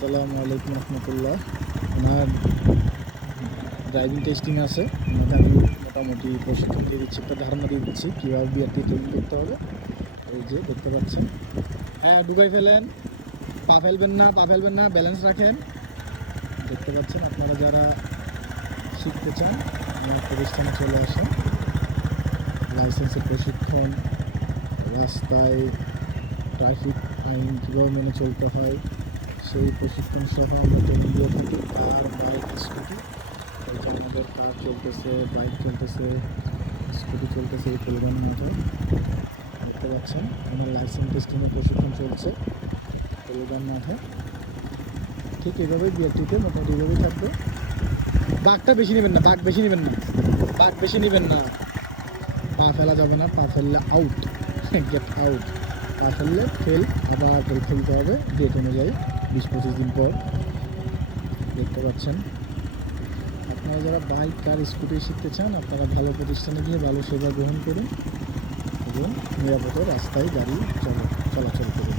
আসসালামু আলাইকুম রহমতুল্লাহ। ওনার driving testing আছে, ওনাকে আমি মোটামুটি প্রশিক্ষণ দিয়ে দিচ্ছি, একটা ধারণা দিয়ে দিচ্ছি কীভাবে বিআরটি ট্রেনিং করতে হবে। এই যে দেখতে পাচ্ছেন, হ্যাঁ ঢুকাই ফেলেন, পা ফেলবেন না, ব্যালেন্স রাখেন। দেখতে পাচ্ছেন, আপনারা যারা শিখতে চান আমার প্রতিষ্ঠানে চলে আসেন। লাইসেন্সের প্রশিক্ষণ, রাস্তায় ট্রাফিক আইন কীভাবে মেনে চলতে হয় সেই প্রশিক্ষণ সহ আমরা ট্রেনিং দিয়ে থাকি। কার, বাইক, স্কুটি, আমাদের কার চলতেছে, বাইক চলতেছে, স্কুটি চলতেছে এই পরিবহন মাঠে। দেখতে পাচ্ছেন আমার লাইসেন্স টেস্টিংয়ের প্রশিক্ষণ চলছে পরিবহন মাঠে। ঠিক এভাবেই বিআরটিতে মোটামুটি এভাবেই থাকবে। বাঘটা বেশি নেবেন না, বাঘ বেশি নেবেন না। পা ফেলা যাবে না, পা ফেললে আউট, গেট আউট। পা ফেললে ফেল, আবার ফেল ফেলতে হবে ডেট অনুযায়ী 20-25 দিন পর। দেখতে পাচ্ছেন, আপনারা যারা বাইক, কার, স্কুটি শিখতে চান আপনারা ভালো প্রতিষ্ঠানে গিয়ে ভালো সেবা গ্রহণ করুন এবং নিরাপদে রাস্তায় গাড়ি চলাচল করুন।